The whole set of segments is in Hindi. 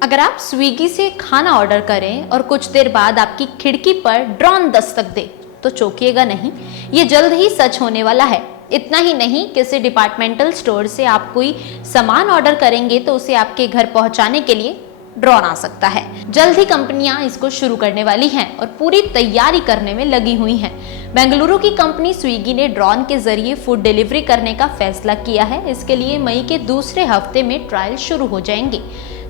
अगर आप स्विगी से खाना ऑर्डर करें और कुछ देर बाद आपकी खिड़की पर ड्रोन दस्तक दे तो चौंकिएगा नहीं, ये जल्द ही सच होने वाला है। इतना ही नहीं, किसी डिपार्टमेंटल स्टोर से आप कोई सामान ऑर्डर करेंगे तो उसे आपके घर पहुंचाने के लिए ड्रोन आ सकता है। जल्द ही कंपनियां इसको शुरू करने वाली हैं और पूरी तैयारी करने में लगी हुई हैं। बेंगलुरु की कंपनी स्विगी ने ड्रोन के जरिए फूड डिलीवरी करने का फैसला किया है। इसके लिए मई के दूसरे हफ्ते में ट्रायल शुरू हो जाएंगे।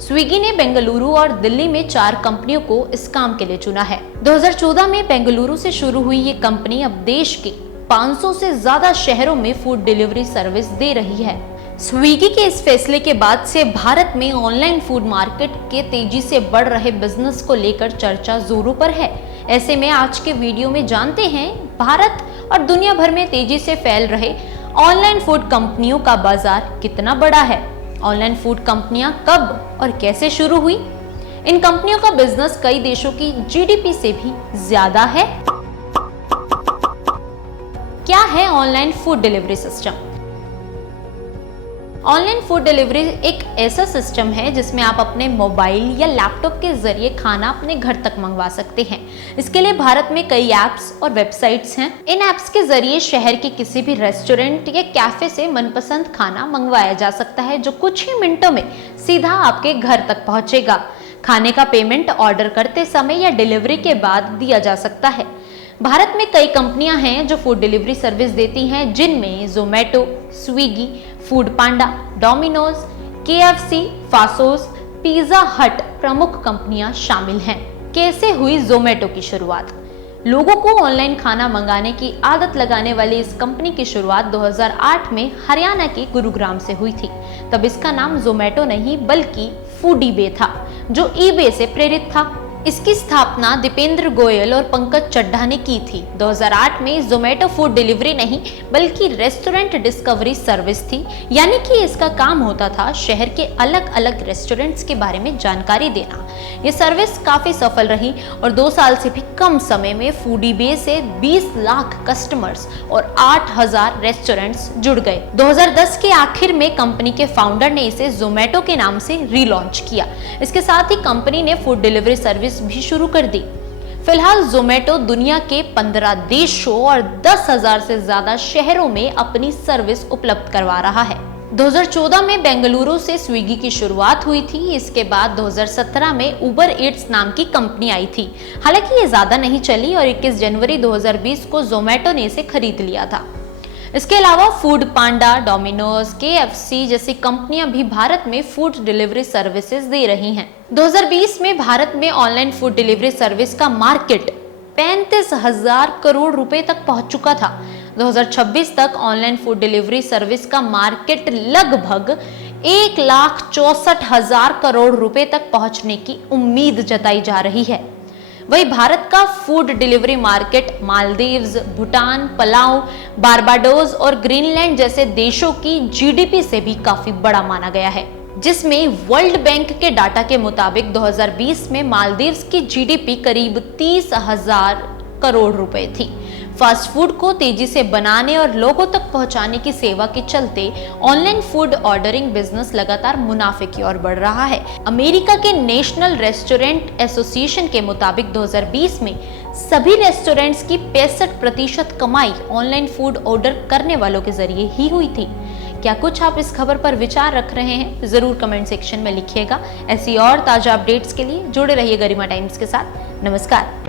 स्विगी ने बेंगलुरु और दिल्ली में 4 कंपनियों को इस काम के लिए चुना है। 2014 में बेंगलुरु से शुरू हुई ये कंपनी अब देश के 500 से ज्यादा शहरों में फूड डिलीवरी सर्विस दे रही है। स्विगी के इस फैसले के बाद से भारत में ऑनलाइन फूड मार्केट के तेजी से बढ़ रहे बिजनेस को लेकर चर्चा जोरों पर है। ऐसे में आज के वीडियो में जानते हैं भारत और दुनिया भर में तेजी से फैल रहे ऑनलाइन फूड कंपनियों का बाजार कितना बड़ा है। ऑनलाइन फूड कंपनियां कब और कैसे शुरू हुई? इन कंपनियों का बिजनेस कई देशों की जीडीपी से भी ज्यादा है। क्या है online food delivery system? Online food delivery एक ऐसा सिस्टम है जिसमें आप अपने मोबाइल या लैपटॉप के जरिए खाना अपने घर तक मंगवा सकते हैं। इसके लिए भारत में कई ऐप्स और वेबसाइट्स हैं। इन ऐप्स के जरिए शहर के किसी भी रेस्टोरेंट या कैफे से मनपसंद खाना मंगवाया जा सकता है, जो कुछ ही मिनटों में सीधा आपके घर तक पहुंचेगा। खाने का पेमेंट ऑर्डर करते समय या डिलीवरी के बाद दिया जा सकता है। भारत में कई कंपनियां हैं जो फूड डिलीवरी सर्विस देती हैं, जिनमें जोमेटो, स्विगी, फूड पांडा, डोमिनोज, केएफसी, फासोस, पिज्जा हट प्रमुख कंपनियां शामिल हैं। कैसे हुई जोमेटो की शुरुआत? लोगों को ऑनलाइन खाना मंगाने की आदत लगाने वाली इस कंपनी की शुरुआत 2008 में हरियाणा के गुरुग्राम से हुई थी। तब इसका नाम जोमेटो नहीं बल्कि फूडीबे था, जो ईबे से प्रेरित था। इसकी स्थापना दीपेंद्र गोयल और पंकज चड्ढा ने की थी। 2008 में जोमेटो फूड डिलीवरी नहीं बल्कि रेस्टोरेंट डिस्कवरी सर्विस थी, यानी कि इसका काम होता था शहर के अलग अलग रेस्टोरेंट्स के बारे में जानकारी देना। ये सर्विस काफी सफल रही और 2 साल से भी कम समय में फूडीबे से 20 लाख कस्टमर्स और 8000 रेस्टोरेंट्स जुड़ गए। 2010 के आखिर में कंपनी के फाउंडर ने इसे जोमेटो के नाम से रीलॉन्च किया। इसके साथ ही कंपनी ने फूड डिलीवरी सर्विस भी शुरू कर दी। फिलहाल जोमेटो दुनिया के 15 देशों और 10,000 से ज्यादा शहरों में अपनी सर्विस उपलब्ध करवा रहा है। 2014 में बेंगलुरु से स्विगी की शुरुआत हुई थी। इसके बाद 2017 में उबर ईट्स नाम की कंपनी आई थी। हालांकि ये ज्यादा नहीं चली और 21 जनवरी 2020 को जोमेटो ने इसे खरीद लिया था। इसके अलावा फूड पांडा, डोमिनोज, केएफसी जैसी कंपनियां भी भारत में फूड डिलीवरी सर्विसेज दे रही हैं। 2020 में भारत में ऑनलाइन फूड डिलीवरी सर्विस का मार्केट 35,000 करोड़ रुपए तक पहुंच चुका था। 2026 तक ऑनलाइन फूड डिलीवरी सर्विस का मार्केट लगभग 1,64,000 करोड़ रुपए तक पहुंचने की उम्मीद जताई जा रही है। वही भारत का food delivery market Maldives, Bhutan, Palau, Barbados और ग्रीनलैंड जैसे देशों की जीडीपी से भी काफी बड़ा माना गया है, जिसमें वर्ल्ड बैंक के डाटा के मुताबिक 2020 में मालदीव्स की जीडीपी करीब 30,000 करोड़ रुपए थी। फास्ट फूड को तेजी से बनाने और लोगों तक पहुंचाने की सेवा के चलते ऑनलाइन फूड ऑर्डरिंग बिजनेस लगातार मुनाफे की ओर बढ़ रहा है। अमेरिका के नेशनल रेस्टोरेंट एसोसिएशन के मुताबिक 2020 में सभी रेस्टोरेंट्स की 65% कमाई ऑनलाइन फूड ऑर्डर करने वालों के जरिए ही हुई थी। क्या कुछ आप इस खबर पर विचार रख रहे हैं? जरूर कमेंट सेक्शन में लिखिएगा। ऐसी और ताजा अपडेट्स के लिए जुड़े रहिए गरिमा टाइम्स के साथ। नमस्कार।